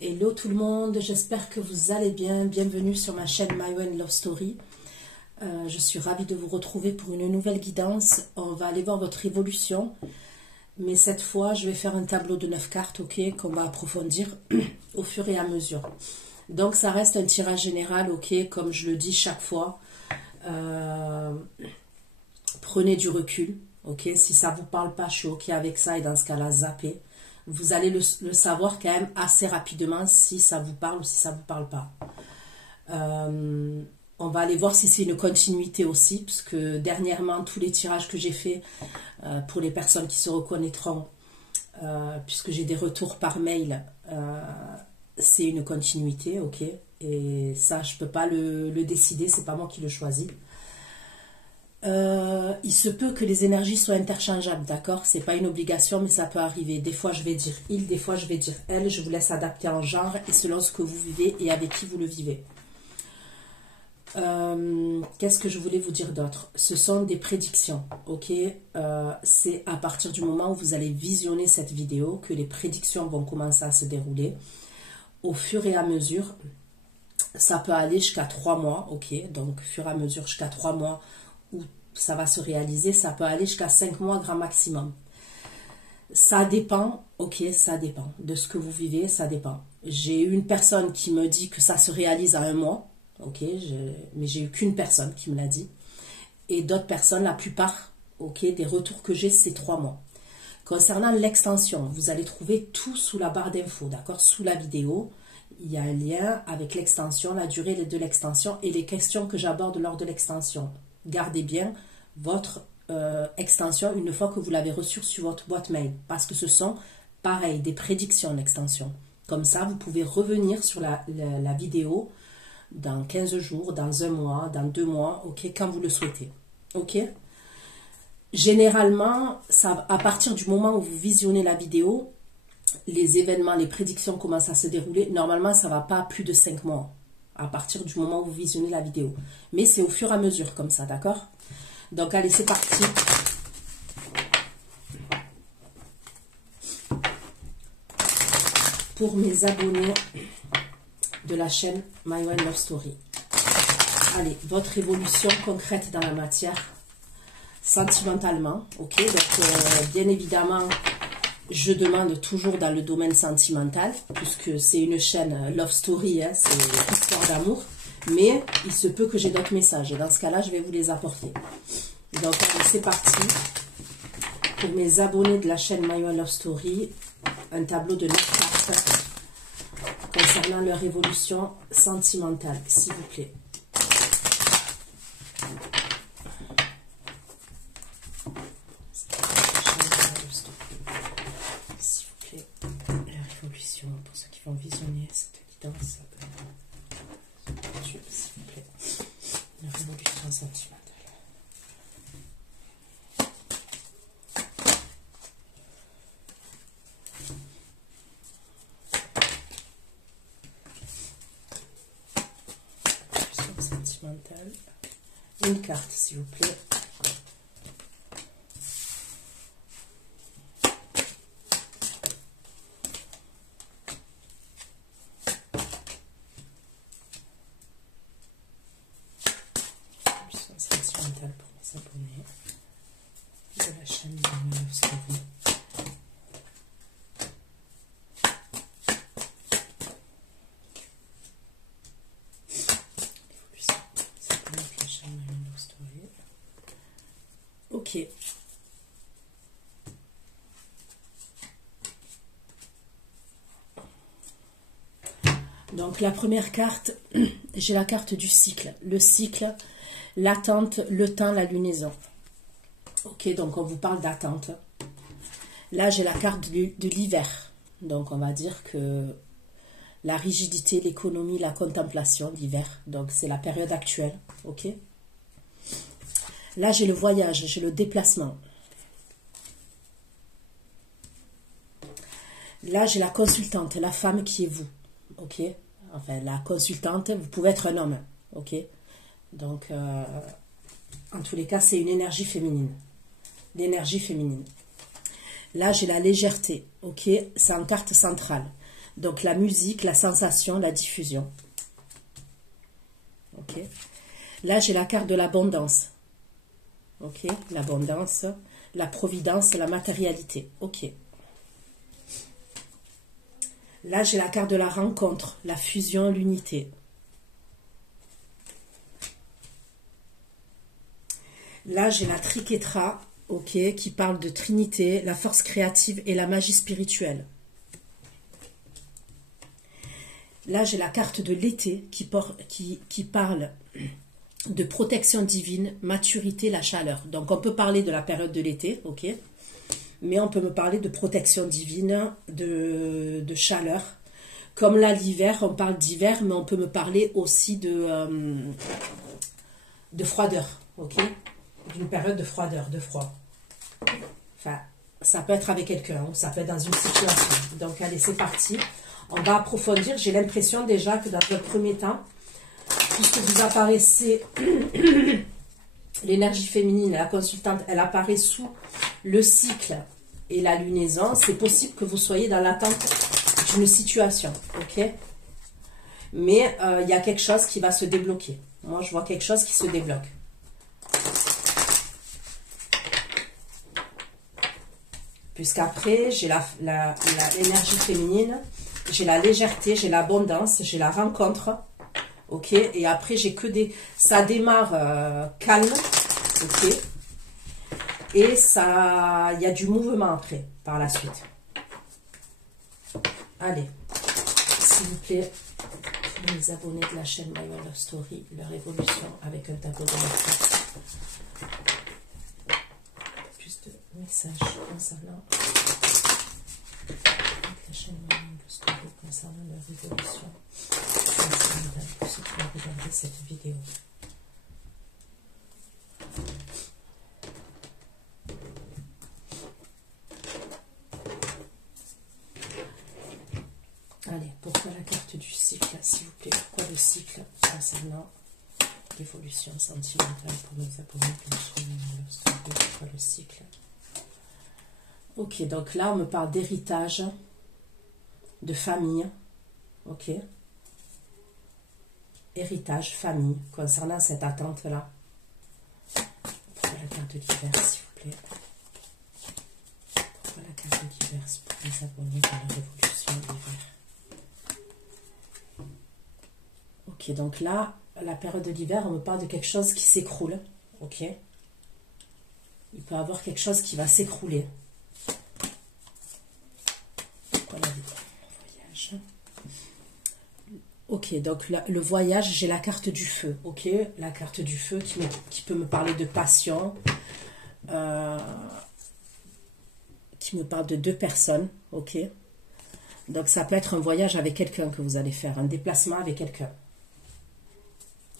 Hello tout le monde, j'espère que vous allez bien. Bienvenue sur ma chaîne My One Love Story. Je suis ravie de vous retrouver pour une nouvelle guidance. On va aller voir votre évolution. Mais cette fois, je vais faire un tableau de 9 cartes, ok, qu'on va approfondir au fur et à mesure. Donc, ça reste un tirage général, ok, comme je le dis chaque fois. Prenez du recul, ok. Si ça ne vous parle pas, je suis ok avec ça et dans ce cas-là, zappez. Vous allez le savoir quand même assez rapidement si ça vous parle ou si ça ne vous parle pas. On va aller voir si c'est une continuité aussi, parce que dernièrement, tous les tirages que j'ai faits, pour les personnes qui se reconnaîtront, puisque j'ai des retours par mail, c'est une continuité, ok. Et ça, je ne peux pas le décider, c'est pas moi qui le choisis. Il se peut que les énergies soient interchangeables, d'accord? C'est pas une obligation, mais ça peut arriver. Des fois, je vais dire il, des fois, je vais dire elle. Je vous laisse adapter en genre et selon ce que vous vivez et avec qui vous le vivez. Qu'est-ce que je voulais vous dire d'autre? Ce sont des prédictions, ok? C'est à partir du moment où vous allez visionner cette vidéo que les prédictions vont commencer à se dérouler. Au fur et à mesure, ça peut aller jusqu'à 3 mois, ok? Donc, au fur et à mesure, jusqu'à 3 mois où ça va se réaliser, ça peut aller jusqu'à 5 mois grand maximum. Ça dépend, ok, ça dépend de ce que vous vivez, ça dépend. J'ai eu une personne qui me dit que ça se réalise à 1 mois, ok, mais j'ai eu qu'une personne qui me l'a dit. Et d'autres personnes, la plupart, ok, des retours que j'ai, c'est 3 mois. Concernant l'extension, vous allez trouver tout sous la barre d'infos, d'accord, sous la vidéo. Il y a un lien avec l'extension, la durée de l'extension et les questions que j'aborde lors de l'extension. Gardez bien votre extension une fois que vous l'avez reçue sur votre boîte mail. Parce que ce sont, pareil, des prédictions d'extension. Comme ça, vous pouvez revenir sur la vidéo dans 15 jours, dans 1 mois, dans 2 mois, ok, quand vous le souhaitez. Ok? Généralement, ça, à partir du moment où vous visionnez la vidéo, les événements, les prédictions commencent à se dérouler. Normalement, ça ne va pas à plus de 5 mois. À partir du moment où vous visionnez la vidéo. Mais c'est au fur et à mesure comme ça, d'accord? Donc, allez, c'est parti. Pour mes abonnés de la chaîne My One Love Story. Allez, votre évolution concrète dans la matière, sentimentalement, ok? Donc, bien évidemment, je demande toujours dans le domaine sentimental, puisque c'est une chaîne Love Story, hein, c'est histoire d'amour. Mais il se peut que j'ai d'autres messages. Et dans ce cas-là, je vais vous les apporter. Donc, c'est parti. Pour mes abonnés de la chaîne My One Love Story, un tableau de 9 cartes concernant leur évolution sentimentale, s'il vous plaît. S'il vous plaît, leur évolution, pour ceux qui vont visionner cette guidance. S'il vous plaît, la révolution sentimentale. Révolution sentimentale. Une carte, s'il vous plaît. Sentimentale pour mes abonnés de la chaîne My Love Story. Évolution sentimentale de la chaîne My Love Story. Ok. Donc la première carte, j'ai la carte du cycle. Le cycle, l'attente, le temps, la lunaison. Ok, donc on vous parle d'attente. Là, j'ai la carte de l'hiver. Donc on va dire que la rigidité, l'économie, la contemplation d'hiver. Donc c'est la période actuelle. Ok. Là, j'ai le voyage, j'ai le déplacement. Là, j'ai la consultante, la femme qui est vous. Ok. Enfin, la consultante, vous pouvez être un homme. Ok. Donc, en tous les cas, c'est une énergie féminine. L'énergie féminine. Là, j'ai la légèreté. Ok. C'est en carte centrale. Donc la musique, la sensation, la diffusion. Ok. Là, j'ai la carte de l'abondance. Ok. L'abondance, la providence, la matérialité. Ok. Là, j'ai la carte de la rencontre, la fusion, l'unité. Là, j'ai la triquetra, ok, qui parle de Trinité, la force créative et la magie spirituelle. Là, j'ai la carte de l'été qui parle de protection divine, maturité, la chaleur. Donc, on peut parler de la période de l'été, ok, mais on peut me parler de protection divine, de chaleur. Comme là, l'hiver, on parle d'hiver, mais on peut me parler aussi de froideur, ok, d'une période de froideur, de froid. Enfin, ça peut être avec quelqu'un, ça peut être dans une situation. Donc, allez, c'est parti. On va approfondir. J'ai l'impression déjà que dans le premier temps, puisque vous apparaissez, l'énergie féminine, la consultante, elle apparaît sous le cycle et la lunaison, c'est possible que vous soyez dans l'attente d'une situation, ok? Mais il y a quelque chose qui va se débloquer. Moi, je vois quelque chose qui se débloque. Puisqu'après, j'ai l'énergie féminine, j'ai la légèreté, j'ai l'abondance, j'ai la rencontre. Ok, et après, j'ai que des... Ça démarre calme. Ok. Et ça... Il y a du mouvement après, par la suite. Allez, s'il vous plaît, les abonnés de la chaîne My World of Story, leur évolution avec un tableau de référence. Plus de messages concernant la chaîne My World of Story, concernant leur évolution. Pour ceux qui vont regarder cette vidéo. Allez, pourquoi la carte du cycle, s'il vous plaît? Pourquoi le cycle concernant l'évolution sentimentale pour nos abonnés de la chaîne My World of Story? Pourquoi le cycle? Ok, donc là, on me parle d'héritage, de famille. Ok. Héritage, famille, concernant cette attente-là. Pourquoi la carte de l'hiver, s'il vous plaît? Pourquoi la carte de l'hiver pour les abonnés de la révolution d'hiver? Ok, donc là, la période de l'hiver, on me parle de quelque chose qui s'écroule. Ok. Il peut y avoir quelque chose qui va s'écrouler. Pourquoi la voyage? Ok, donc le voyage, j'ai la carte du feu, ok? La carte du feu qui peut me parler de passion, qui me parle de deux personnes, ok? Donc ça peut être un voyage avec quelqu'un que vous allez faire, un déplacement avec quelqu'un.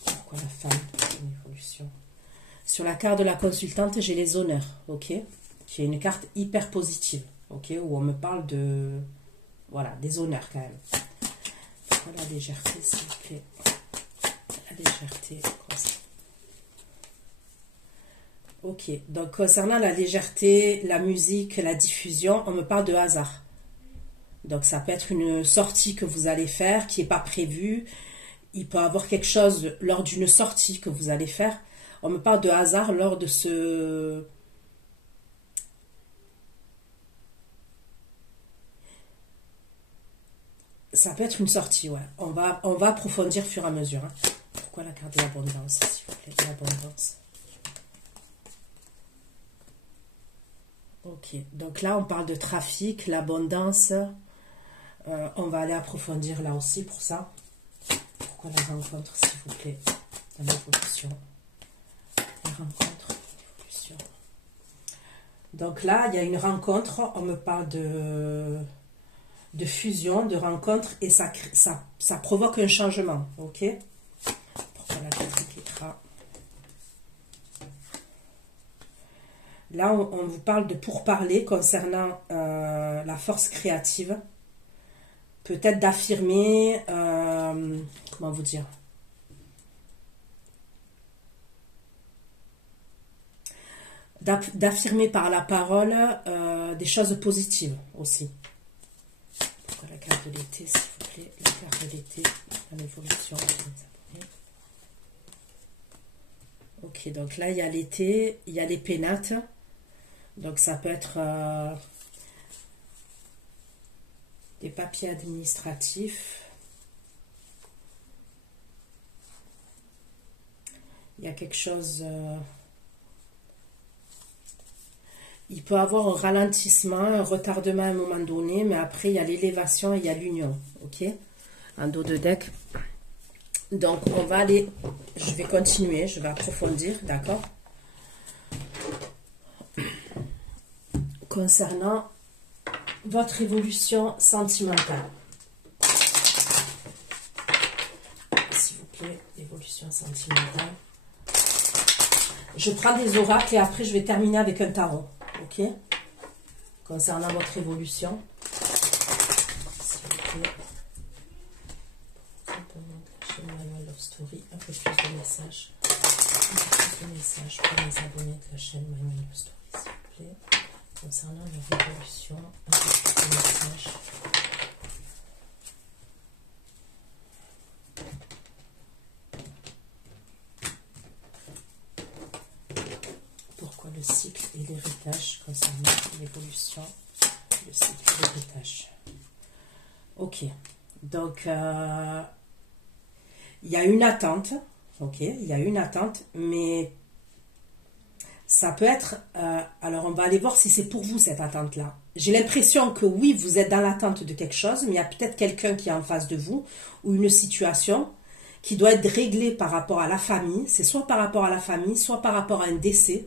Pourquoi la femme? Une évolution. Sur la carte de la consultante, j'ai les honneurs, ok? Qui est une carte hyper positive, ok? Où on me parle de... Voilà, des honneurs quand même. La légèreté, s'il vous plaît. La légèreté. Ok, donc concernant la légèreté, la musique, la diffusion, on me parle de hasard. Donc ça peut être une sortie que vous allez faire qui n'est pas prévue. Il peut y avoir quelque chose lors d'une sortie que vous allez faire. On me parle de hasard lors de ce... Ça peut être une sortie, ouais. On va approfondir au fur et à mesure. Hein. Pourquoi la carte de l'abondance, s'il vous plaît? L'abondance. Ok, donc là, on parle de trafic, l'abondance. On va aller approfondir là aussi pour ça. Pourquoi la rencontre, s'il vous plaît? Dans l'évolution. La rencontre, l'évolution. Donc là, il y a une rencontre. On me parle de fusion, de rencontre, et ça provoque un changement, ok? Pourquoi la triquetra? Là, on vous parle de pourparler concernant la force créative, peut-être d'affirmer, comment vous dire? D'affirmer par la parole des choses positives aussi. La carte de l'été, s'il vous plaît. La carte de l'été, dans l'évolution. Ok, donc là, il y a l'été, il y a les pénates. Donc, ça peut être des papiers administratifs. Il y a quelque chose... il peut avoir un ralentissement, un retardement à un moment donné, mais après, il y a l'élévation et il y a l'union. Ok? Un dos de deck. Donc, on va aller... Je vais continuer, je vais approfondir, d'accord? Concernant votre évolution sentimentale. S'il vous plaît, évolution sentimentale. Je prends des oracles et après, je vais terminer avec un tarot. Ok? Concernant votre évolution. S'il vous plaît. Love Story, un peu plus de messages. Un peu plus de messages pour les abonnés de la chaîne My Love Story, s'il vous plaît. Concernant leur évolution, un peu plus de messages. Pourquoi le cycle et l'héritage concernant l'évolution, le cycle et l'héritage. Ok, donc il y a une attente, ok, il y a une attente, mais ça peut être, alors on va aller voir si c'est pour vous cette attente-là. J'ai l'impression que oui, vous êtes dans l'attente de quelque chose, mais il y a peut-être quelqu'un qui est en face de vous, ou une situation qui doit être réglée par rapport à la famille, c'est soit par rapport à la famille, soit par rapport à un décès,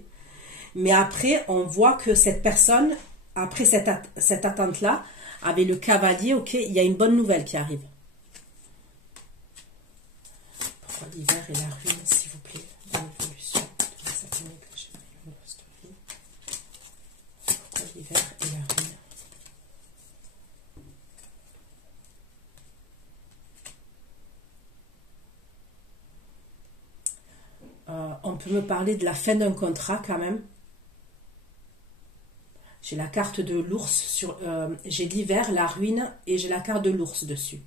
mais après on voit que cette personne, après cette attente-là, avec le cavalier, ok, il y a une bonne nouvelle qui arrive. Pourquoi l'hiver et la ruine, s'il vous plaît, dans l'évolution de la satanique, j'ai pas eu une story. Pourquoi l'hiver et la ruine. On peut me parler de la fin d'un contrat quand même. J'ai la carte de l'ours sur, j'ai l'hiver, la ruine et j'ai la carte de l'ours dessus.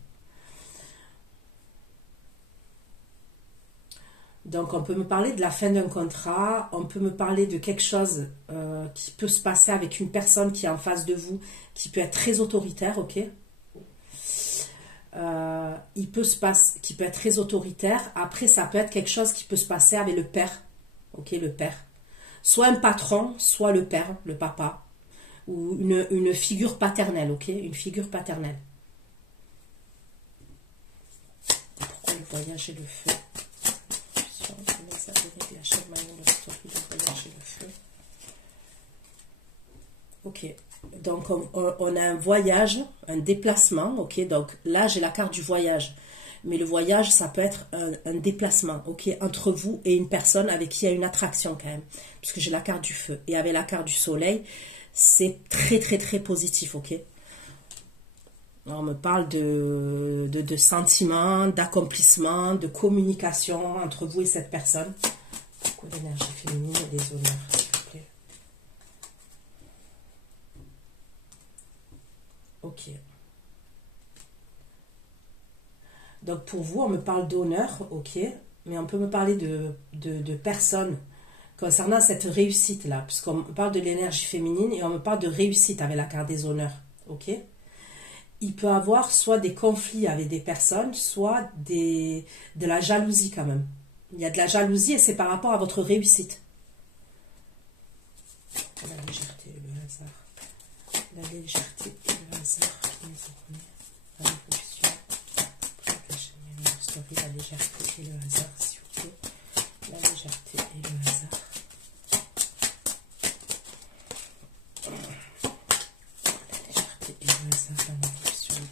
Donc on peut me parler de la fin d'un contrat, on peut me parler de quelque chose qui peut se passer avec une personne qui est en face de vous, qui peut être très autoritaire, ok. Qui peut être très autoritaire. Après ça peut être quelque chose qui peut se passer avec le père, ok, le père. Soit un patron, soit le père, le papa. Ou une figure paternelle, ok? Une figure paternelle. Pourquoi le voyage et le feu? Ok, donc on a un voyage, un déplacement, ok? Donc là j'ai la carte du voyage. Mais le voyage, ça peut être un déplacement, ok, entre vous et une personne avec qui il y a une attraction quand même. Puisque j'ai la carte du feu. Et avec la carte du soleil, c'est très très très positif, ok. On me parle de sentiments, d'accomplissement, de communication entre vous et cette personne. Pourquoi l'énergie féminine et des honneurs, s'il vous plaît. Ok. Donc pour vous, on me parle d'honneur, ok, mais on peut me parler de personnes concernant cette réussite-là, puisqu'on me parle de l'énergie féminine et on me parle de réussite avec la carte des honneurs, ok. Il peut avoir soit des conflits avec des personnes, soit de la jalousie quand même. Il y a de la jalousie et c'est par rapport à votre réussite. La légèreté et le hasard. La légèreté et le hasard. La révolution. La légèreté et le hasard, s'il vous plaît. La légèreté et le hasard. La légèreté et le hasard, la révolution.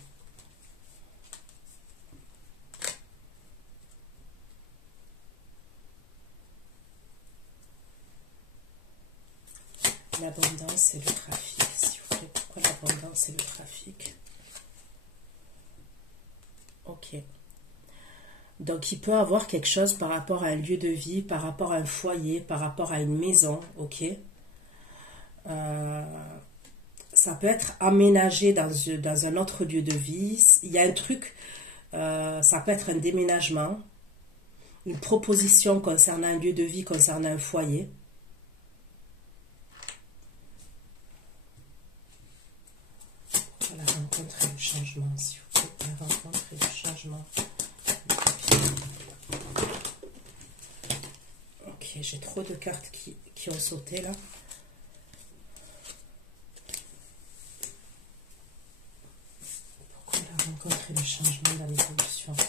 L'abondance et le trafic, s'il vous plaît. Pourquoi l'abondance et le trafic? Ok. Donc, il peut avoir quelque chose par rapport à un lieu de vie, par rapport à un foyer, par rapport à une maison, ok. ça peut être aménagé dans un autre lieu de vie. Il y a un truc, ça peut être un déménagement, une proposition concernant un lieu de vie, concernant un foyer. La rencontre et le changement, s'il vous plaît. La rencontre et le changement. Ok, j'ai trop de cartes qui ont sauté là. Pourquoi la rencontre et le changement dans l'évolution? Ça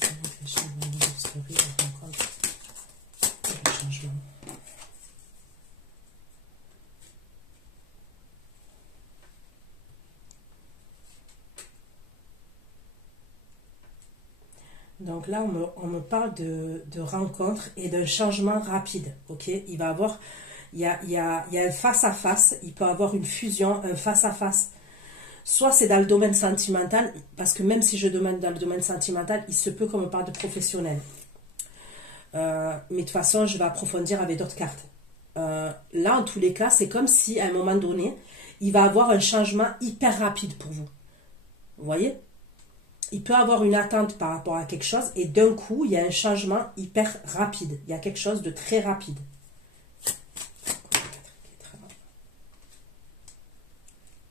peut être le changement de la story, la rencontre et le changement. Donc là, on me parle de rencontre et d'un changement rapide. Ok, il va avoir, il y a un face-à-face, il peut avoir une fusion, un face-à-face. Soit c'est dans le domaine sentimental, parce que même si je demande dans le domaine sentimental, il se peut qu'on me parle de professionnel. Mais de toute façon, je vais approfondir avec d'autres cartes. Là, en tous les cas, c'est comme si à un moment donné, il va avoir un changement hyper rapide pour vous. Vous voyez? Il peut avoir une attente par rapport à quelque chose et d'un coup, il y a un changement hyper rapide. Il y a quelque chose de très rapide.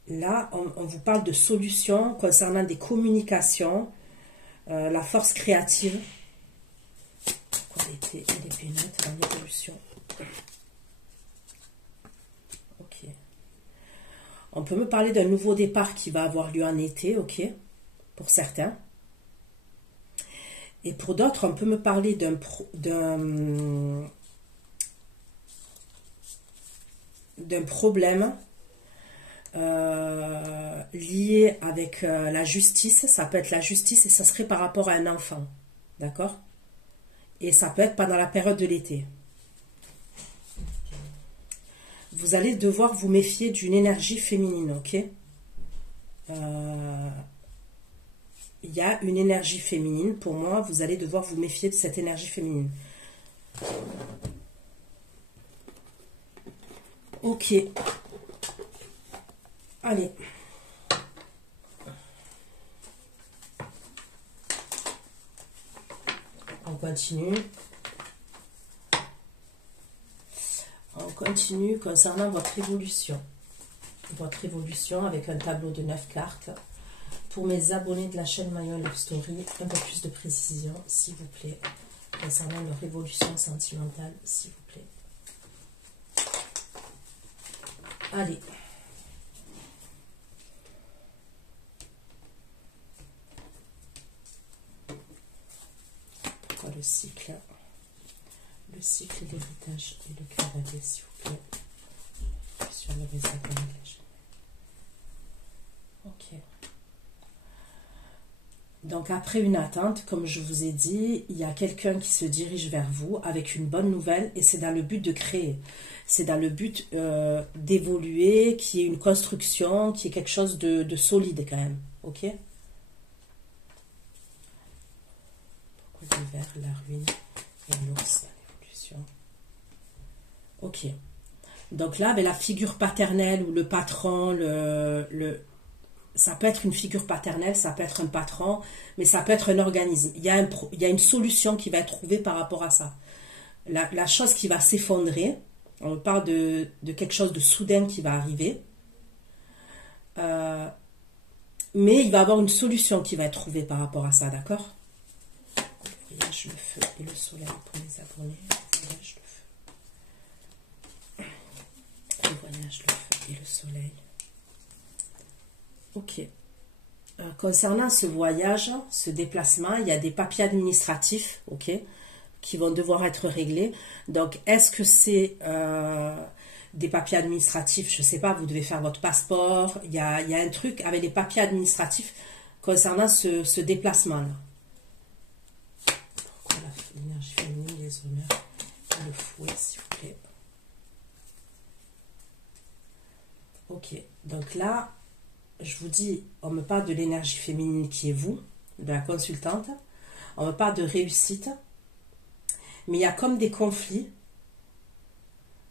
Là, on vous parle de solutions concernant des communications, la force créative. Pourquoi l'épée nette dans l'évolution? Ok. On peut me parler d'un nouveau départ qui va avoir lieu en été, ok? Pour certains. Et pour d'autres, on peut me parler d'un problème lié avec la justice. Ça peut être la justice et ça serait par rapport à un enfant. D'accord? Et ça peut être pendant la période de l'été. Vous allez devoir vous méfier d'une énergie féminine, ok? Il y a une énergie féminine. Pour moi, vous allez devoir vous méfier de cette énergie féminine. Ok. Allez. On continue. On continue concernant votre évolution. Votre évolution avec un tableau de 9 cartes. Pour mes abonnés de la chaîne Mayon Love Story, un peu plus de précision, s'il vous plaît, concernant leur évolution sentimentale, s'il vous plaît. Allez. Pourquoi le cycle? Le cycle d'héritage et le cavalier, s'il vous plaît. Sur le message de la chaîne. Ok. Donc après une attente, comme je vous ai dit, il y a quelqu'un qui se dirige vers vous avec une bonne nouvelle et c'est dans le but de créer. C'est dans le but d'évoluer, qu'il y ait une construction, qu'il y ait quelque chose de solide quand même. Ok? Pourquoi l'hiver, la ruine et l'ours dans l'évolution? Ok. Donc là, avec la figure paternelle ou le patron, ça peut être une figure paternelle, ça peut être un patron, mais ça peut être un organisme. Il y a une solution qui va être trouvée par rapport à ça. La chose qui va s'effondrer, on parle de quelque chose de soudain qui va arriver, mais il va y avoir une solution qui va être trouvée par rapport à ça, d'accord? Le voyage, le feu et le soleil pour les abonnés. Le voyage, le feu. Le voyage, le feu et le soleil. Ok. Concernant ce voyage, ce déplacement, il y a des papiers administratifs, ok, qui vont devoir être réglés. Donc, est-ce que c'est des papiers administratifs? Je ne sais pas, vous devez faire votre passeport. Il y a un truc avec les papiers administratifs concernant ce déplacement-là. Pourquoi l'énergie féminine, les honneurs, le fouet, s'il vous plaît. Ok, donc là, je vous dis, on me parle de l'énergie féminine qui est vous, de la consultante. On me parle de réussite. Mais il y a comme des conflits.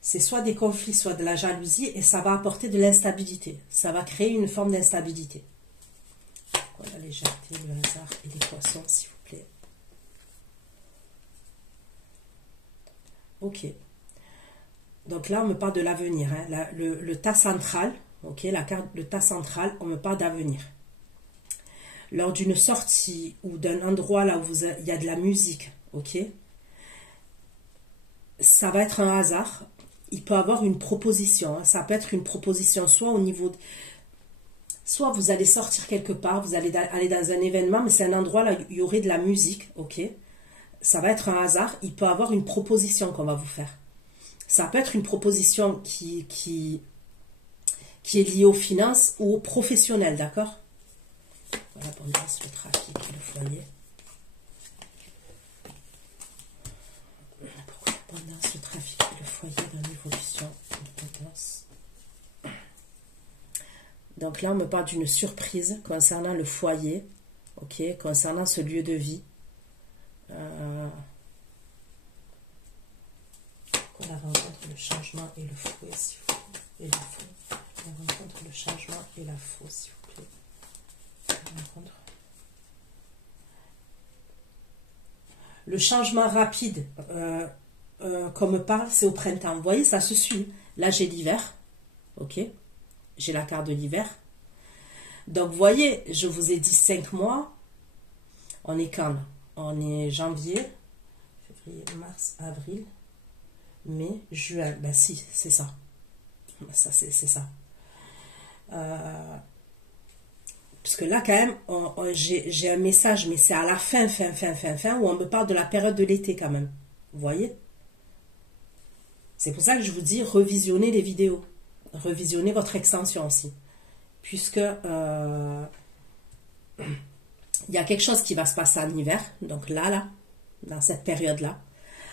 c'est soit des conflits, soit de la jalousie, et ça va apporter de l'instabilité. Ça va créer une forme d'instabilité. Voilà, la légèreté, le hasard et les poissons, s'il vous plaît. Ok. Donc là, on me parle de l'avenir. Hein. Le tas central, ok, la carte, le tas central, on me parle d'avenir. Lors d'une sortie ou d'un endroit là où il y a de la musique, ok, ça va être un hasard. Il peut avoir une proposition. Hein. Ça peut être une proposition soit au niveau... Soit vous allez sortir quelque part, vous allez aller dans un événement, mais c'est un endroit là où il y aurait de la musique, ok. Ça va être un hasard. Il peut avoir une proposition qu'on va vous faire. Ça peut être une proposition qui est liée aux finances ou aux professionnels, d'accord? L'abondance, le trafic et le foyer. Pourquoi l'abondance, le trafic et le foyer dans l'évolution de l'abondance? Donc là, on me parle d'une surprise concernant le foyer, ok, concernant ce lieu de vie. La rencontre, le changement et le fouet, s'il vous plaît. Et le fouet. La rencontre, le changement et la faux, s'il vous plaît. La rencontre. Le changement rapide, qu'on me parle, c'est au printemps. Vous voyez, ça se suit. Là, j'ai l'hiver. Ok. J'ai la carte de l'hiver. Donc, vous voyez, je vous ai dit 5 mois. On est quand? On est janvier, février, mars, avril, mai, juin. Ben si, c'est ça. Ça, c'est ça. Parce que là, quand même, j'ai un message, mais c'est à la fin, où on me parle de la période de l'été quand même. Vous voyez? C'est pour ça que je vous dis, revisionnez les vidéos. Revisionnez votre extension aussi. Puisque il y a quelque chose qui va se passer en hiver. Donc là, dans cette période-là.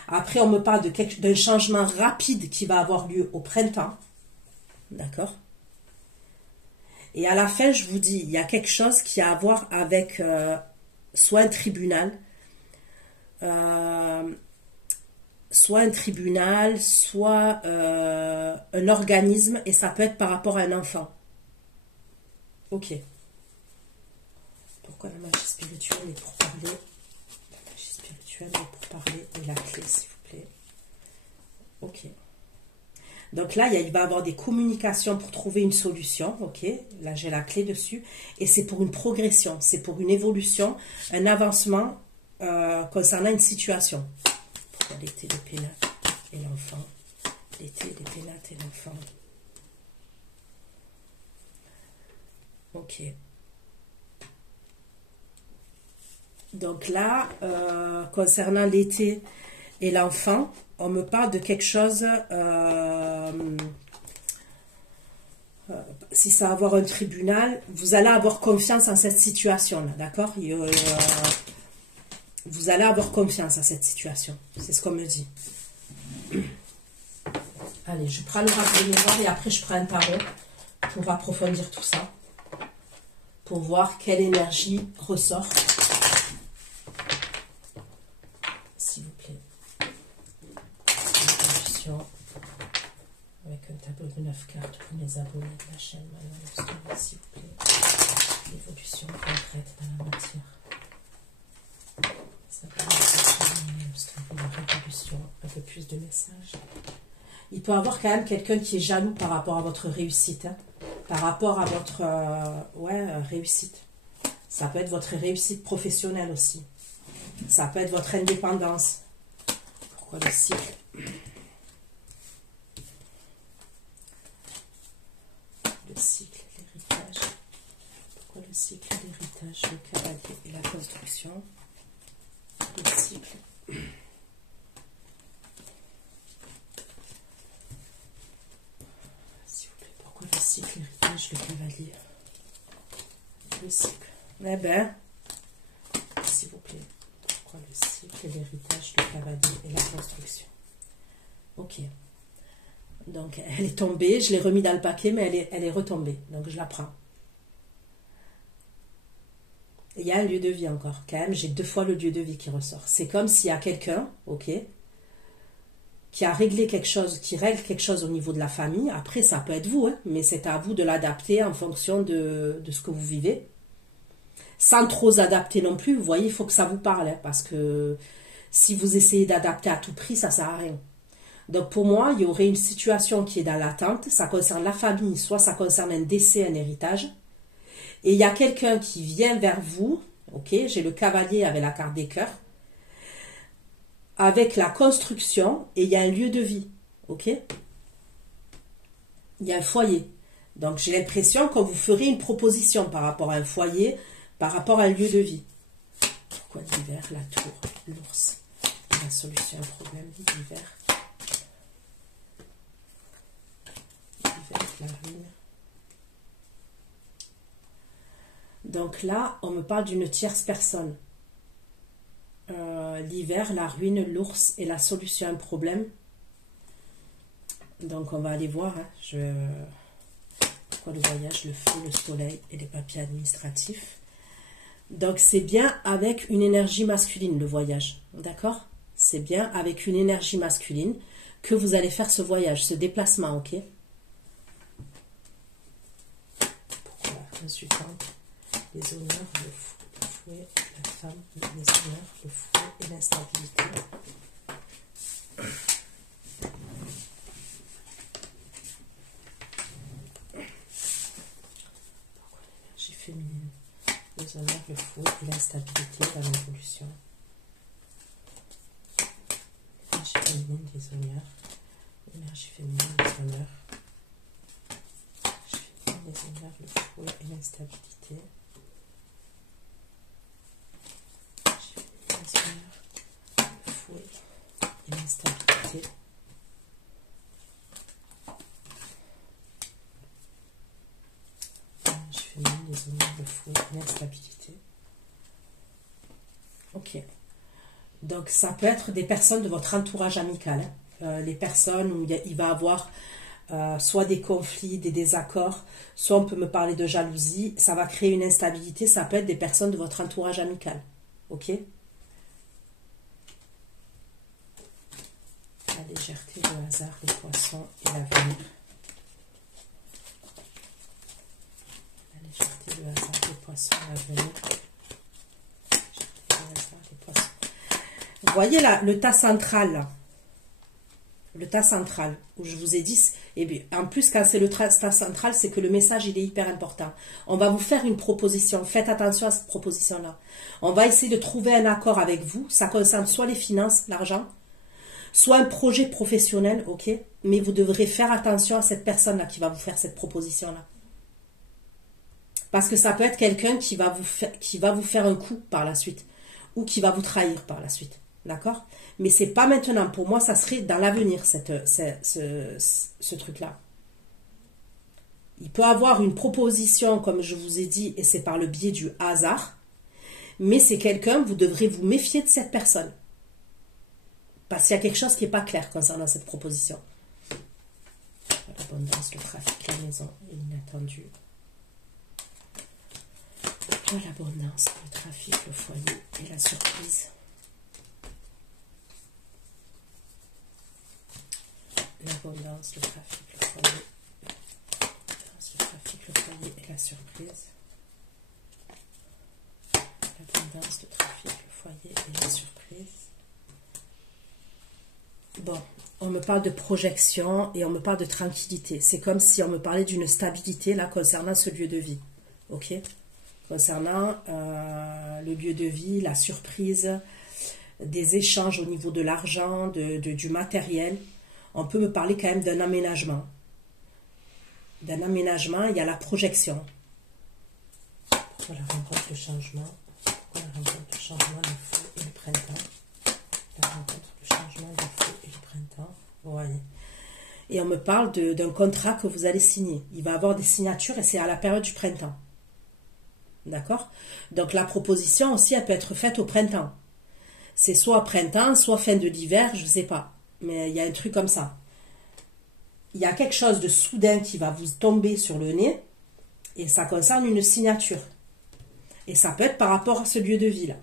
Après, on me parle d'un changement rapide qui va avoir lieu au printemps. D'accord? Et à la fin, je vous dis, il y a quelque chose qui a à voir avec soit un tribunal, soit un organisme, et ça peut être par rapport à un enfant. Ok. Pourquoi la magie spirituelle est pour parler? La magie spirituelle est pour parler et la clé, s'il vous plaît. Ok. Donc là, il va y avoir des communications pour trouver une solution. Ok. Là, j'ai la clé dessus. Et c'est pour une progression, c'est pour une évolution, un avancement concernant une situation. Pourquoi l'été, les pénates et l'enfant? L'été, les pénates et l'enfant. Ok. Donc là, concernant l'été et l'enfant, on me parle de quelque chose, si ça va avoir un tribunal, vous allez avoir confiance en cette situation-là, d'accord? Vous allez avoir confiance en cette situation, c'est ce qu'on me dit. Allez, je prends l'oracle de mémoire et après je prends un tarot pour approfondir tout ça, pour voir quelle énergie ressort. S'il vous plaît. L'évolution avec un tableau de 9 cartes pour les abonnés de la chaîne. S'il vous plaît. L'évolution concrète dans la matière. Ça peut être la révolution, un peu plus de messages. Il peut y avoir quand même quelqu'un qui est jaloux par rapport à votre réussite. Hein, par rapport à votre réussite. Ça peut être votre réussite professionnelle aussi. Ça peut être votre indépendance. Pourquoi le cycle? Le cycle, l'héritage. Pourquoi le cycle, l'héritage, le cavalier et la construction? Le cycle. S'il vous plaît, pourquoi le cycle, l'héritage, le cavalier? Le cycle. Eh ben, s'il vous plaît. Pourquoi le cycle, l'héritage, le cavalier et la construction? Ok. Donc, elle est tombée. Je l'ai remis dans le paquet, mais elle est retombée. Donc, je la prends. Il y a un lieu de vie encore. Quand même, j'ai 2 fois le lieu de vie qui ressort. C'est comme s'il y a quelqu'un, ok, qui a réglé quelque chose, qui règle quelque chose au niveau de la famille. Après, ça peut être vous, hein, mais c'est à vous de l'adapter en fonction de ce que vous vivez. Sans trop adapter non plus, vous voyez, il faut que ça vous parle, hein, parce que si vous essayez d'adapter à tout prix, ça ne sert à rien. Donc pour moi, il y aurait une situation qui est dans l'attente, ça concerne la famille, soit ça concerne un décès, un héritage, et il y a quelqu'un qui vient vers vous, ok, j'ai le cavalier avec la carte des cœurs, avec la construction, et il y a un lieu de vie, ok? Il y a un foyer. Donc j'ai l'impression que vous ferez une proposition par rapport à un foyer, par rapport à un lieu de vie. Pourquoi l'hiver, la tour, l'ours, la solution à un problème d'hiver. L'hiver, la ruine. Donc là, on me parle d'une tierce personne. L'hiver, la ruine, l'ours et la solution à un problème. Donc on va aller voir. Hein. Pourquoi le voyage, le feu, le soleil et les papiers administratifs. Donc c'est bien avec une énergie masculine le voyage. D'accord? C'est bien avec une énergie masculine que vous allez faire ce voyage, ce déplacement, ok? Pourquoi la consultante, les honneurs, le fouet, la femme, les honneurs, le fouet et l'instabilité. Pourquoi l'énergie féminine, les honneurs, le fouet et l'instabilité dans l'évolution. L'énergie féminine, les honneurs, l'énergie féminine, les honneurs. Les honneurs, le fouet et l'instabilité. Les honneurs, le fouet et l'instabilité. L'énergie féminine, les honneurs, le fouet et l'instabilité. Ok. Donc ça peut être des personnes de votre entourage amical. Hein. Les personnes où il va y avoir soit des conflits, des désaccords, soit on peut me parler de jalousie, ça va créer une instabilité, ça peut être des personnes de votre entourage amical, ok? La légèreté, le hasard, les poissons et l'avenir. La légèreté, le hasard, les poissons et l'avenir. La légèreté, le hasard, les poissons. Vous voyez là, le tas central, là. Le tas central, où je vous ai dit, et bien, en plus quand c'est le tas central, c'est que le message il est hyper important. On va vous faire une proposition, faites attention à cette proposition-là. On va essayer de trouver un accord avec vous, ça concerne soit les finances, l'argent, soit un projet professionnel, ok, mais vous devrez faire attention à cette personne-là qui va vous faire cette proposition-là. Parce que ça peut être quelqu'un qui va vous faire un coup par la suite, ou qui va vous trahir par la suite. D'accord? Mais c'est pas maintenant. Pour moi, ça serait dans l'avenir, ce truc-là. Il peut avoir une proposition, comme je vous ai dit, et c'est par le biais du hasard. Mais c'est quelqu'un, vous devrez vous méfier de cette personne. Parce qu'il y a quelque chose qui n'est pas clair concernant cette proposition. L'abondance, le trafic, la maison, l'inattendu. L'abondance, le trafic, le foyer et la surprise. L'abondance, le trafic, le foyer. L'abondance, le trafic, le foyer et la surprise. L'abondance, le trafic, le foyer et la surprise. Bon, on me parle de projection et on me parle de tranquillité. C'est comme si on me parlait d'une stabilité là concernant ce lieu de vie. Ok? Concernant le lieu de vie, la surprise, des échanges au niveau de l'argent, du matériel. On peut me parler quand même d'un aménagement. D'un aménagement, il y a la projection. Pourquoi la rencontre, le changement? Pourquoi la rencontre, le changement, le feu et le printemps? La rencontre, le changement, le feu et le printemps. Vous voyez. Et on me parle d'un contrat que vous allez signer. Il va y avoir des signatures et c'est à la période du printemps. D'accord? Donc la proposition aussi, elle peut être faite au printemps. C'est soit printemps, soit fin de l'hiver, je ne sais pas. Mais il y a un truc comme ça. Il y a quelque chose de soudain qui va vous tomber sur le nez et ça concerne une signature. Et ça peut être par rapport à ce lieu de vie là.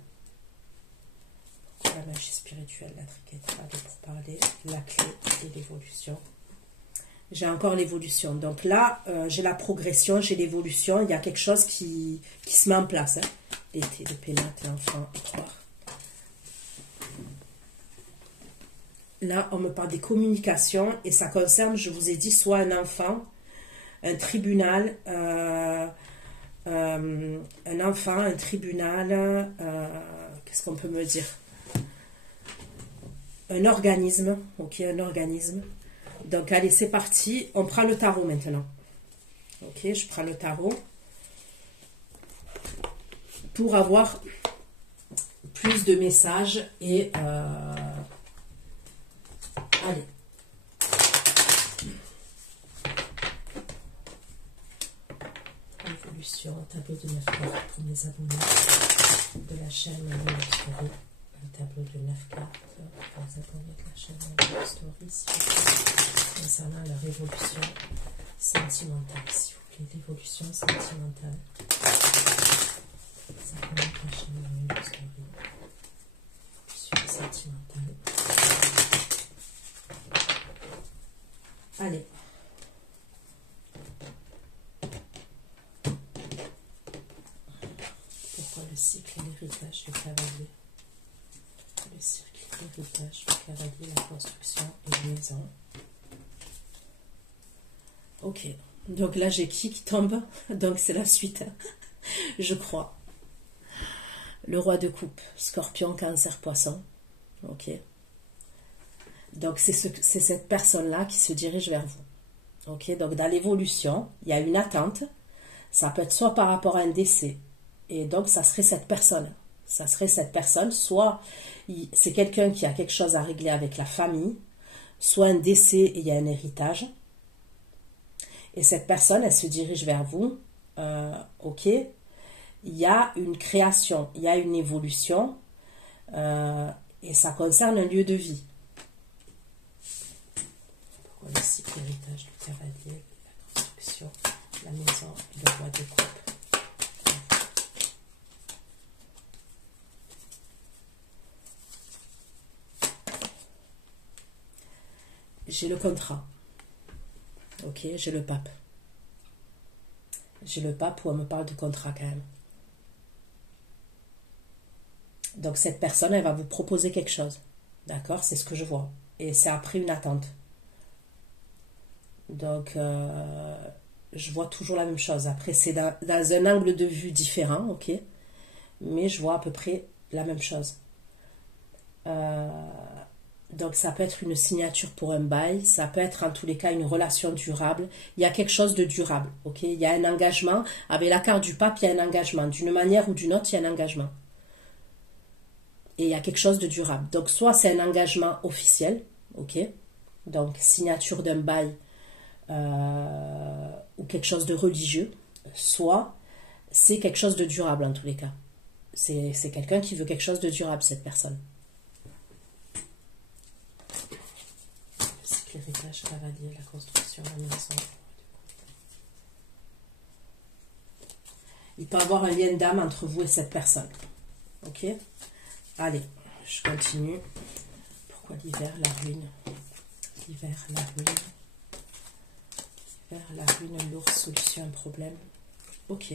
Pourquoi la magie spirituelle, la triquetra, pour parler la clé et l'évolution. J'ai encore l'évolution. Donc là, j'ai la progression, j'ai l'évolution. Il y a quelque chose qui se met en place. Hein. L'été, le pénate, l'enfant, et croire. Là, on me parle des communications et ça concerne, je vous ai dit, soit un enfant, un tribunal, un enfant, un tribunal, qu'est-ce qu'on peut me dire? Un organisme, ok, un organisme. Donc, allez, c'est parti. On prend le tarot maintenant. Ok, je prends le tarot pour avoir plus de messages et... allez. Évolution, tableau de 9 cartes pour mes abonnés de la chaîne Story. Un tableau de 9 cartes pour les abonnés de la chaîne Story, s'il vous plaît, concernant leur évolution sentimentale, s'il vous plaît, l'évolution sentimentale. Ça commence la chaîne Story. Évolution sentimentale. Allez. Pourquoi le cycle et l'héritage du cavalier? Le cycle, l'héritage du cavalier, la construction et la maison. Ok. Donc là, j'ai qui tombe? Donc c'est la suite. Je crois. Le roi de coupe. Scorpion, cancer, poisson. Ok. Donc, c'est cette personne-là qui se dirige vers vous. Ok, donc dans l'évolution, il y a une attente. Ça peut être soit par rapport à un décès. Et donc, ça serait cette personne. Ça serait cette personne. Soit c'est quelqu'un qui a quelque chose à régler avec la famille. Soit un décès et il y a un héritage. Et cette personne, elle se dirige vers vous. Ok. Il y a une création. Il y a une évolution. Et ça concerne un lieu de vie. Le cycle héritage du cavalier, la construction, la maison, le roi de coupe. J'ai le contrat. Ok, j'ai le pape. J'ai le pape où on me parle de contrat quand même. Donc cette personne, elle va vous proposer quelque chose. D'accord, c'est ce que je vois. Et c'est après une attente. Donc, je vois toujours la même chose. Après, c'est dans un angle de vue différent, ok? Mais je vois à peu près la même chose. Donc, ça peut être une signature pour un bail. Ça peut être, en tous les cas, une relation durable. Il y a quelque chose de durable, ok? Il y a un engagement. Avec la carte du pape, il y a un engagement. D'une manière ou d'une autre, il y a un engagement. Et il y a quelque chose de durable. Donc, soit c'est un engagement officiel, ok? Donc, signature d'un bail, ou quelque chose de religieux, soit c'est quelque chose de durable en tous les cas. C'est quelqu'un qui veut quelque chose de durable, cette personne. Le cycle héritage cavalier, la construction, la maison. Il peut y avoir un lien d'âme entre vous et cette personne. Ok? Allez, je continue. Pourquoi l'hiver, la ruine? L'hiver, la ruine. La ruine, l'ours, solution, un problème. Ok.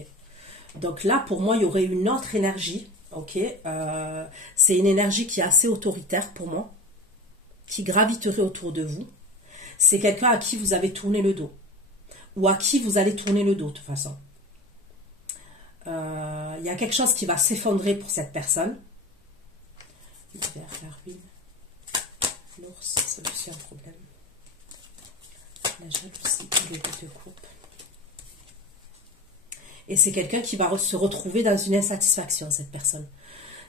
Donc là, pour moi, il y aurait une autre énergie. Ok. C'est une énergie qui est assez autoritaire pour moi, qui graviterait autour de vous. C'est quelqu'un à qui vous avez tourné le dos. Ou à qui vous allez tourner le dos, de toute façon. Il y a quelque chose qui va s'effondrer pour cette personne. L'hiver, la ruine. L'ours, solution, un problème. La jalousie, le but de coupe. Et c'est quelqu'un qui va se retrouver dans une insatisfaction, cette personne.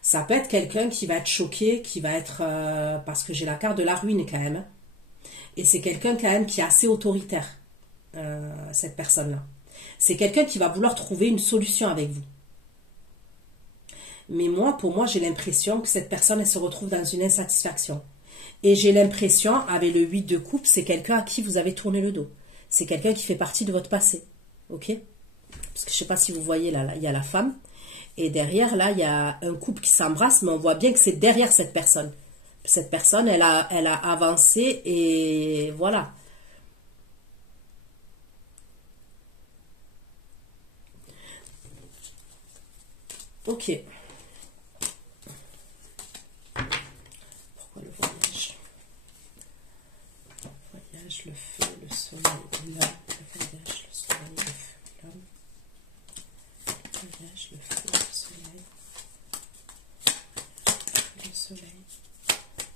Ça peut être quelqu'un qui va être choqué, qui va être... parce que j'ai la carte de la ruine quand même. Et c'est quelqu'un quand même qui est assez autoritaire, cette personne-là. C'est quelqu'un qui va vouloir trouver une solution avec vous. Mais moi, pour moi, j'ai l'impression que cette personne, elle se retrouve dans une insatisfaction. Et j'ai l'impression, avec le 8 de coupe, c'est quelqu'un à qui vous avez tourné le dos. C'est quelqu'un qui fait partie de votre passé. Ok? Parce que je ne sais pas si vous voyez, là, il y a la femme. Et derrière, là, il y a un couple qui s'embrasse, mais on voit bien que c'est derrière cette personne. Cette personne, elle a avancé et voilà. Ok. Pourquoi le voyage? Le voyage, le feu, le soleil, l'âme. Le voyage, le soleil, le feu, l'âme. Le voyage, le feu, le soleil. Le soleil.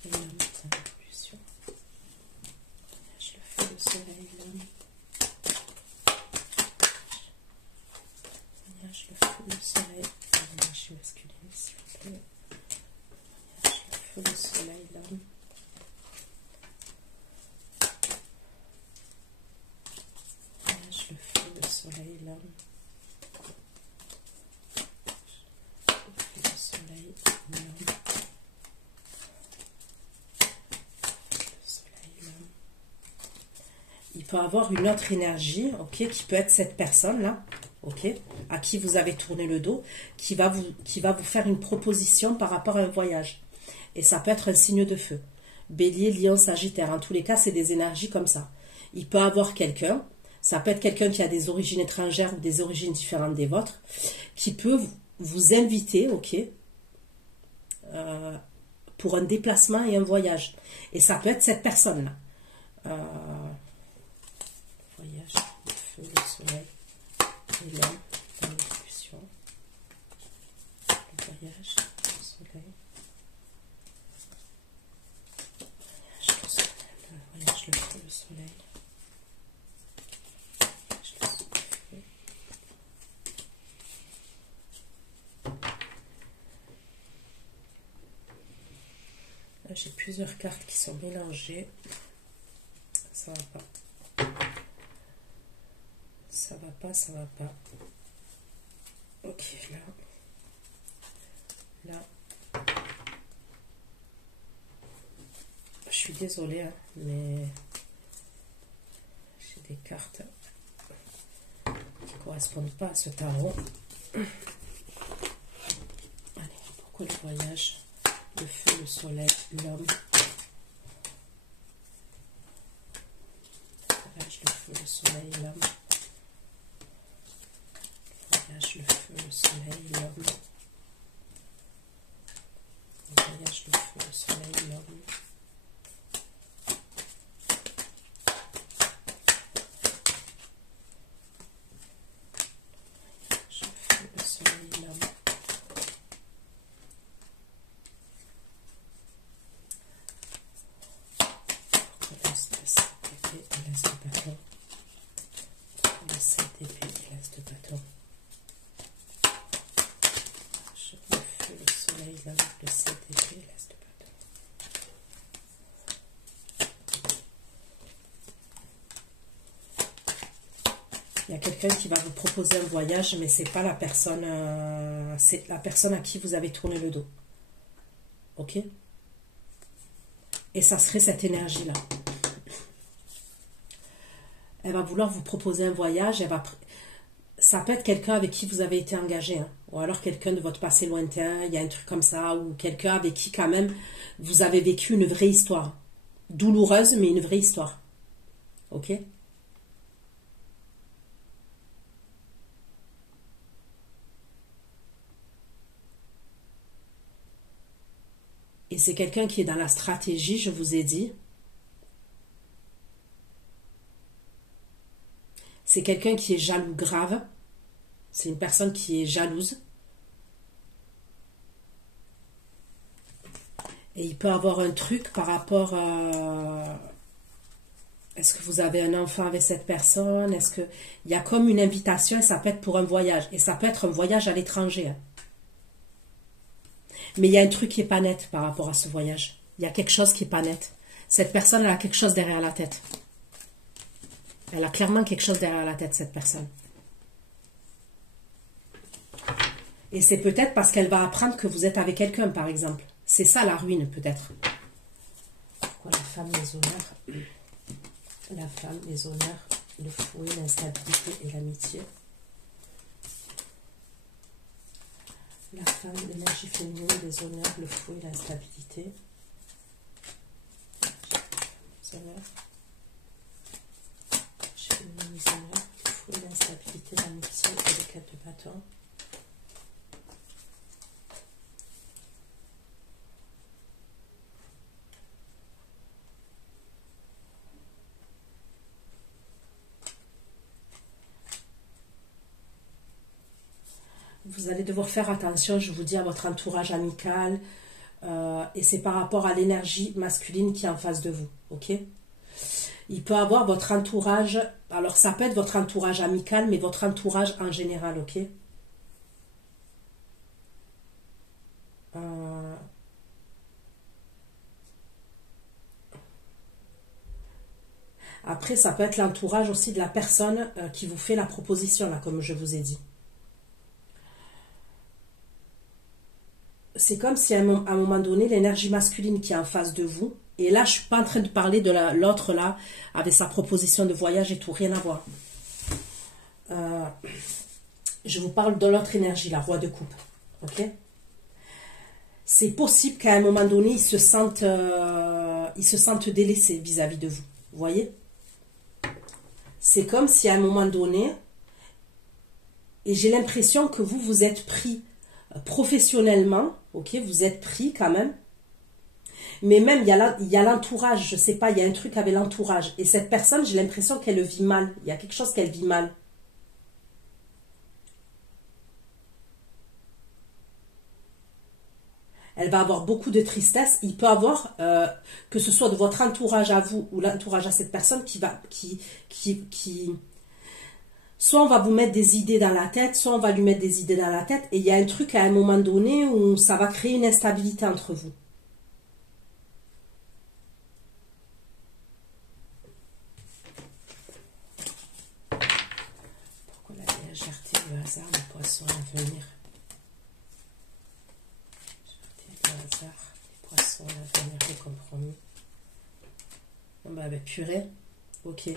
Et l'âme dans l'évolution. Le voyage, le feu, le soleil, l'âme. Le voyage, le feu, le soleil. L'énergie masculine, s'il vous plaît. Le voyage, le feu, le soleil, l'âme. Le feu, le soleil, l'âme. Le feu, le soleil, l'âme. Le soleil, l'âme. Il peut avoir une autre énergie, ok, qui peut être cette personne-là, ok, à qui vous avez tourné le dos, qui va vous faire une proposition par rapport à un voyage. Et ça peut être un signe de feu. Bélier, Lion, Sagittaire. En tous les cas, c'est des énergies comme ça. Il peut avoir quelqu'un. Ça peut être quelqu'un qui a des origines étrangères ou des origines différentes des vôtres, qui peut vous inviter, ok, pour un déplacement et un voyage. Et ça peut être cette personne-là. Voyage, le feu, le soleil, et l'homme dans l'évolution. Le voyage, le soleil. Le voyage, le feu, le soleil. J'ai plusieurs cartes qui sont mélangées. Ça va pas. Ça va pas, ça va pas. Ok, là. Là. Je suis désolée, hein, mais j'ai des cartes qui ne correspondent pas à ce tarot. Allez, pourquoi le voyage? Le feu, le soleil, l'homme. Le voyage, le feu, le soleil, l'homme. Le voyage, le feu, le soleil, l'homme. Le voyage, le feu, le soleil, l'homme. Il y a quelqu'un qui va vous proposer un voyage, mais c'est pas la personne, c'est la personne à qui vous avez tourné le dos. Ok? Et ça serait cette énergie-là. Elle va vouloir vous proposer un voyage, ça peut être quelqu'un avec qui vous avez été engagé, hein, ou alors quelqu'un de votre passé lointain, il y a un truc comme ça, ou quelqu'un avec qui quand même vous avez vécu une vraie histoire. Douloureuse, mais une vraie histoire. Ok? Et c'est quelqu'un qui est dans la stratégie, je vous ai dit. C'est quelqu'un qui est jaloux grave. C'est une personne qui est jalouse. Et il peut avoir un truc par rapport à... Est-ce que vous avez un enfant avec cette personne? Est-ce que... Il y a comme une invitation et ça peut être pour un voyage. Et ça peut être un voyage à l'étranger. Mais il y a un truc qui n'est pas net par rapport à ce voyage. Il y a quelque chose qui n'est pas net. Cette personne, elle a quelque chose derrière la tête. Elle a clairement quelque chose derrière la tête, cette personne. Et c'est peut-être parce qu'elle va apprendre que vous êtes avec quelqu'un, par exemple. C'est ça la ruine, peut-être. Pourquoi la femme, les honneurs? La femme, les honneurs, le fouet, l'instabilité et l'amitié. La femme, l'énergie féminine, les honneurs, le fou et l'instabilité. Les honneurs. L'énergie féminine, les honneurs, le fou et l'instabilité, l'amitié et les 4 de bâton. Vous allez devoir faire attention, je vous dis, à votre entourage amical. Et c'est par rapport à l'énergie masculine qui est en face de vous. Ok? Il peut avoir votre entourage. Alors, ça peut être votre entourage amical, mais votre entourage en général. Ok? Après, ça peut être l'entourage aussi de la personne qui vous fait la proposition, là, comme je vous ai dit. C'est comme si à un moment donné, l'énergie masculine qui est en face de vous, et là, je ne suis pas en train de parler de l'autre là, avec sa proposition de voyage et tout, rien à voir. Je vous parle de l'autre énergie, la roi de coupe. Ok? C'est possible qu'à un moment donné, ils se sentent délaissés vis-à-vis de vous. Vous voyez? C'est comme si à un moment donné, et j'ai l'impression que vous êtes pris professionnellement, ok, vous êtes pris quand même, mais même il y a l'entourage, je sais pas, il y a un truc avec l'entourage, et cette personne, j'ai l'impression qu'elle le vit mal, il y a quelque chose qu'elle vit mal. Elle va avoir beaucoup de tristesse, il peut avoir, que ce soit de votre entourage à vous ou l'entourage à cette personne soit on va vous mettre des idées dans la tête, soit on va lui mettre des idées dans la tête, et il y a un truc à un moment donné où ça va créer une instabilité entre vous. Pourquoi la légèreté, le hasard, le poisson, l'avenir? Légèreté, le hasard, les poissons, l'avenir, le compromis. Bon bah purée, ok.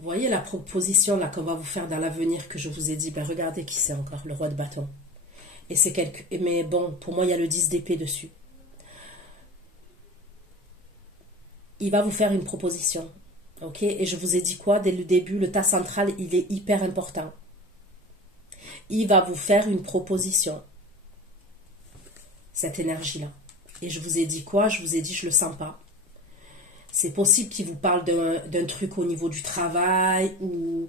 Vous voyez la proposition là qu'on va vous faire dans l'avenir que je vous ai dit, ben regardez qui c'est encore, le roi de bâton. Et c'est mais bon, pour moi il y a le 10 d'épée dessus. Il va vous faire une proposition, ok? Et je vous ai dit quoi dès le début, le tas central il est hyper important. Il va vous faire une proposition, cette énergie là. Et je vous ai dit quoi? Je vous ai dit je le sens pas. C'est possible qu'il vous parle d'un truc au niveau du travail ou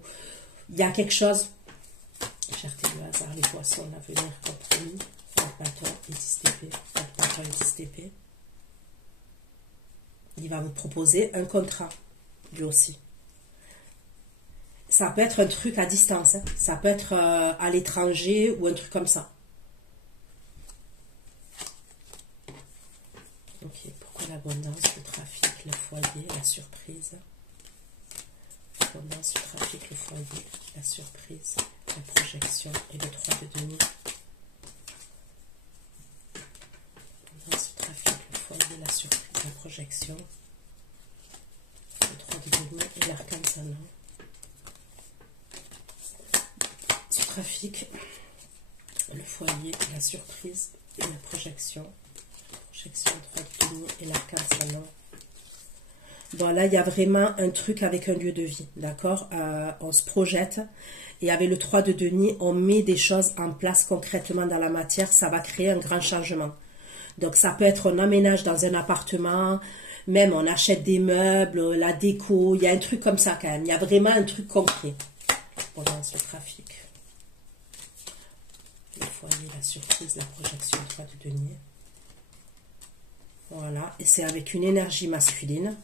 il y a quelque chose. Cherté le hasard, les poissons, l'avenir, compromis, le bâton et 10 d'épée. Le bâton et 10 d'épée. Il va vous proposer un contrat, lui aussi. Ça peut être un truc à distance, hein. Ça peut être à l'étranger ou un truc comme ça. Ok, pourquoi l'abondance, le trafic, le foyer, la surprise? L'abondance, le trafic, le foyer, la surprise, la projection et le 3 de denier. L'abondance, le trafic, le foyer, la surprise, la projection, le 3 de denier et l'arcane salon. Ce trafic, le foyer, la surprise et la projection. Projection 3 de denier et l'arcane salon. Bon, là, il y a vraiment un truc avec un lieu de vie, d'accord? On se projette et avec le 3 de denier, on met des choses en place concrètement dans la matière. Ça va créer un grand changement. Donc, ça peut être on emménage dans un appartement, même on achète des meubles, la déco. Il y a un truc comme ça quand même. Il y a vraiment un truc concret. Pendant ce trafic. Le foyer, la surprise, la projection 3 de denier. Voilà. Et c'est avec une énergie masculine.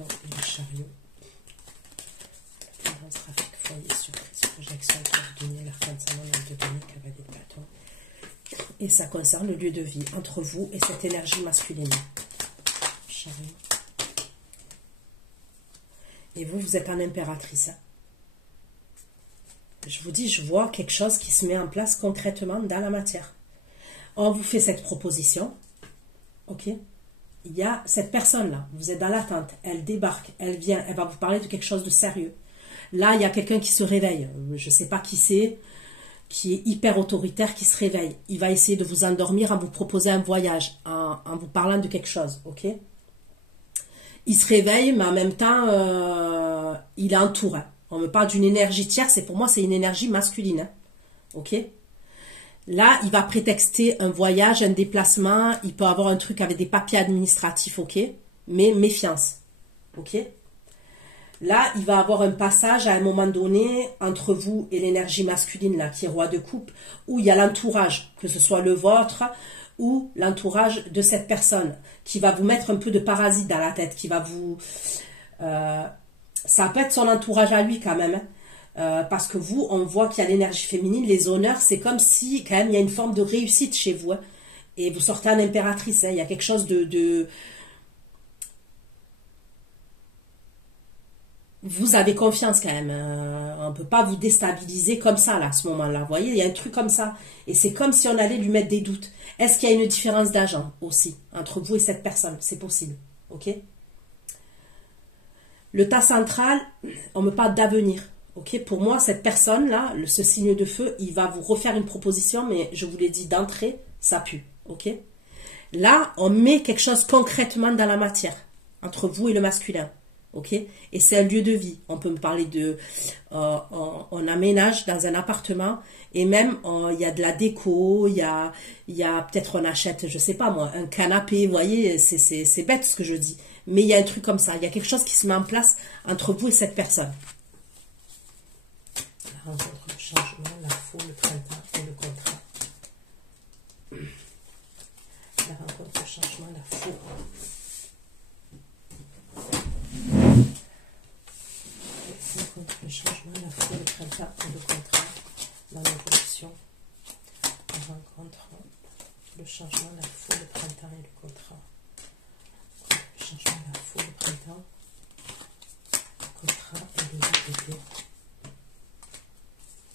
Et le chariot. L'abondance, trafic, foyer, surprise, projection, 3 de denier, l'arcane salon, de denier, cavalier de bâton. Et ça concerne le lieu de vie entre vous et cette énergie masculine. Chariot. Et vous, vous êtes en impératrice. Je vous dis, je vois quelque chose qui se met en place concrètement dans la matière. On vous fait cette proposition. Ok? il y a cette personne-là, vous êtes dans l'attente, elle débarque, elle vient, elle va vous parler de quelque chose de sérieux. Là, il y a quelqu'un qui se réveille, je ne sais pas qui c'est, qui est hyper autoritaire, qui se réveille. Il va essayer de vous endormir en vous proposant un voyage, en vous parlant de quelque chose, ok? Il se réveille, mais en même temps, il est entouré. On me parle d'une énergie tierce, et pour moi, c'est une énergie masculine, hein, ok? Là, il va prétexter un voyage, un déplacement, il peut avoir un truc avec des papiers administratifs, ok? Mais méfiance, ok? Là, il va avoir un passage à un moment donné entre vous et l'énergie masculine, là, qui est roi de coupe, où il y a l'entourage, que ce soit le vôtre ou l'entourage de cette personne, qui va vous mettre un peu de parasite dans la tête, qui va vous... ça peut être son entourage à lui quand même, hein. Parce que vous, on voit qu'il y a l'énergie féminine, les honneurs, c'est comme si quand même il y a une forme de réussite chez vous, hein. Et vous sortez en impératrice, hein. Il y a quelque chose de... Vous avez confiance quand même, on ne peut pas vous déstabiliser comme ça là, à ce moment-là, vous voyez, il y a un truc comme ça, et c'est comme si on allait lui mettre des doutes. Est-ce qu'il y a une différence d'agent aussi, entre vous et cette personne? C'est possible, ok? Le tas central, on me parle d'avenir. Okay, pour moi, cette personne-là, ce signe de feu, il va vous refaire une proposition, mais je vous l'ai dit d'entrée, ça pue. Okay, là, on met quelque chose concrètement dans la matière, entre vous et le masculin. Okay, et c'est un lieu de vie. On peut me parler de... on aménage dans un appartement, et même, il y a de la déco, il y a peut-être on achète, je sais pas moi, un canapé, vous voyez, c'est bête ce que je dis. Mais il y a un truc comme ça, il y a quelque chose qui se met en place entre vous et cette personne. La rencontre, le changement, la foule, le printemps et le contrat. La rencontre, le changement, la foule. La rencontre, le changement, la foule, le printemps et le contrat dans l'évolution. La rencontre, le changement, la foule, le printemps et le contrat. Le changement, la foule, le printemps, le contrat et le VTT.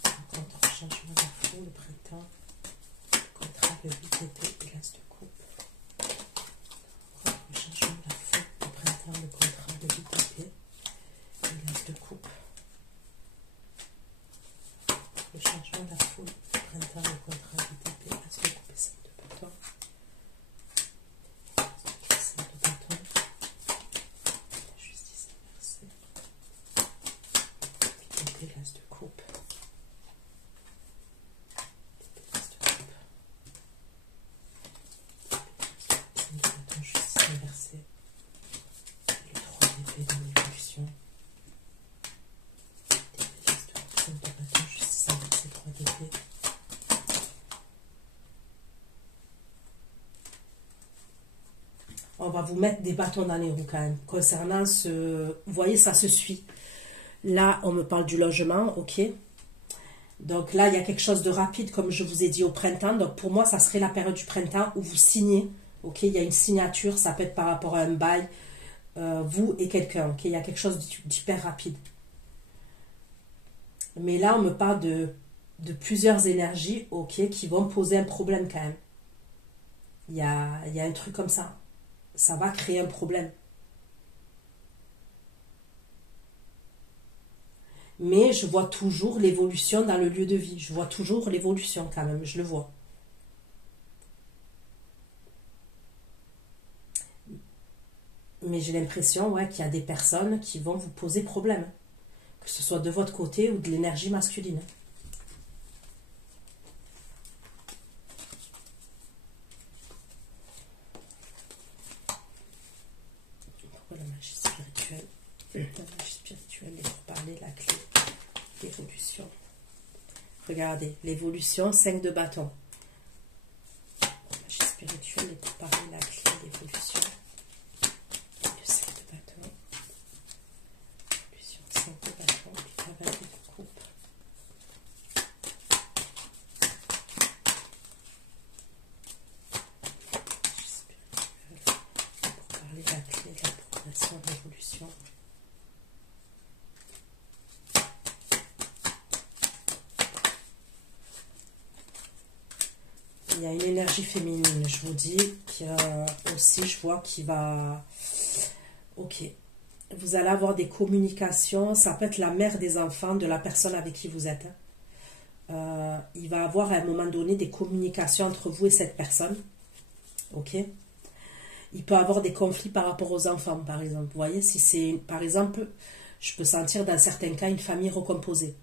Rencontre, changement, la foule, le printemps, le contrat, le VTT et l'as de coupe. Le changement, la foule, le printemps, le contrat, le VTT et l'as de coupe. Le changement, la foule, le printemps, le contrat, le VTT, l'as de coupe et 5 de bâton. 5 de bâton. La justice inversée. VTT, l'as de coupe. On va vous mettre des bâtons dans les roues quand même. Concernant ce... Vous voyez, ça se suit. Là, on me parle du logement, ok. Donc là, il y a quelque chose de rapide, comme je vous ai dit, au printemps. Donc pour moi, ça serait la période du printemps où vous signez, ok. Il y a une signature, ça peut être par rapport à un bail, vous et quelqu'un, ok. Il y a quelque chose d'hyper rapide. Mais là, on me parle de plusieurs énergies, ok, qui vont poser un problème quand même. Il y a un truc comme ça. Ça va créer un problème. Mais je vois toujours l'évolution dans le lieu de vie. Je vois toujours l'évolution quand même, je le vois. Mais j'ai l'impression, ouais, qu'il y a des personnes qui vont vous poser problème. Que ce soit de votre côté ou de l'énergie masculine. Pourquoi la magie spirituelle? La magie spirituelle est pour parler de la clé d'évolution. Regardez, l'évolution, 5 de bâton. La magie spirituelle est pour parler de la clé d'évolution. Le 5 de bâton. L'évolution, 5 de bâton. Le cavalier de coupe. La magie spirituelle pour parler de la clé de la progression, de l'évolution. il y a une énergie féminine, je vous dis, qui aussi, je vois, qui va... Ok. Vous allez avoir des communications, ça peut être la mère des enfants de la personne avec qui vous êtes. Il va avoir à un moment donné des communications entre vous et cette personne. Ok. Il peut avoir des conflits par rapport aux enfants, par exemple. Vous voyez, si c'est, par exemple, je peux sentir dans certains cas une famille recomposée.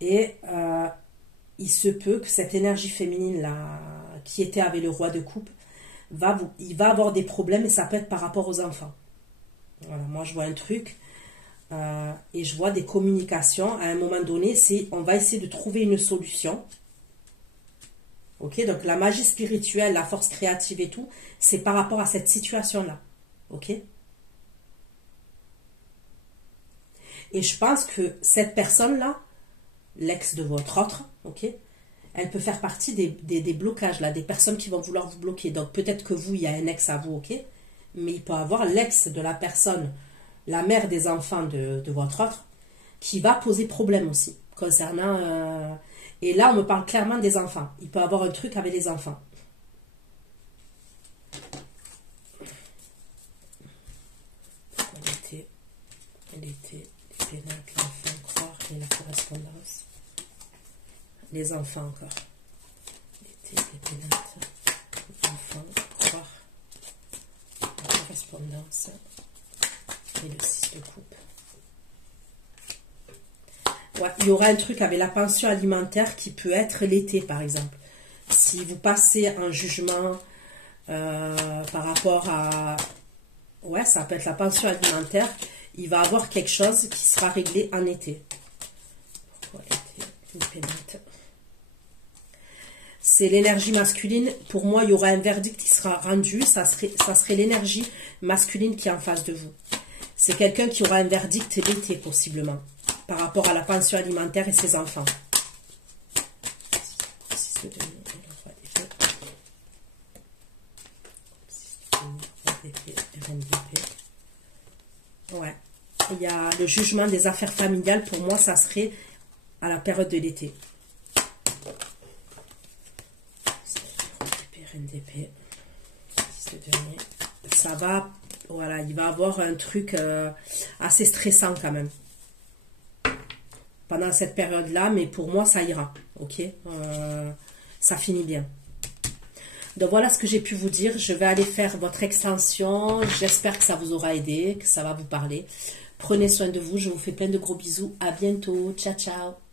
Et il se peut que cette énergie féminine-là, qui était avec le roi de coupe, il va avoir des problèmes et ça peut être par rapport aux enfants. Voilà, moi je vois un truc et je vois des communications. À un moment donné, on va essayer de trouver une solution. Ok, donc la magie spirituelle, la force créative et tout, c'est par rapport à cette situation-là. Ok. Et je pense que cette personne-là, l'ex de votre autre, ok, elle peut faire partie des blocages, là, des personnes qui vont vouloir vous bloquer. Donc peut-être que vous, il y a un ex à vous, ok, mais il peut avoir l'ex de la personne, la mère des enfants de votre autre, qui va poser problème aussi, concernant... et là, on me parle clairement des enfants. Il peut avoir un truc avec les enfants. L'été, les pénacles, l'enfant, croire et la correspondance. Les enfants encore. L'été, les pénacles, l'enfant, croire, la correspondance et le 6 de coupe. Ouais, il y aura un truc avec la pension alimentaire qui peut être l'été, par exemple. Si vous passez un jugement par rapport à... Ouais, ça peut être la pension alimentaire. Il va avoir quelque chose qui sera réglé en été. Pourquoi l'été? Une pénate. C'est l'énergie masculine. Pour moi, il y aura un verdict qui sera rendu. Ça serait l'énergie masculine qui est en face de vous. C'est quelqu'un qui aura un verdict l'été, possiblement, par rapport à la pension alimentaire et ses enfants. Ouais. Il y a le jugement des affaires familiales. Pour moi, ça serait à la période de l'été. RNDP. Ça va... Voilà, il va avoir un truc assez stressant quand même. Pendant cette période-là, mais pour moi, ça ira. Ok, ça finit bien. Donc voilà ce que j'ai pu vous dire. Je vais aller faire votre extension. J'espère que ça vous aura aidé, que ça va vous parler. Prenez soin de vous. Je vous fais plein de gros bisous. À bientôt. Ciao, ciao.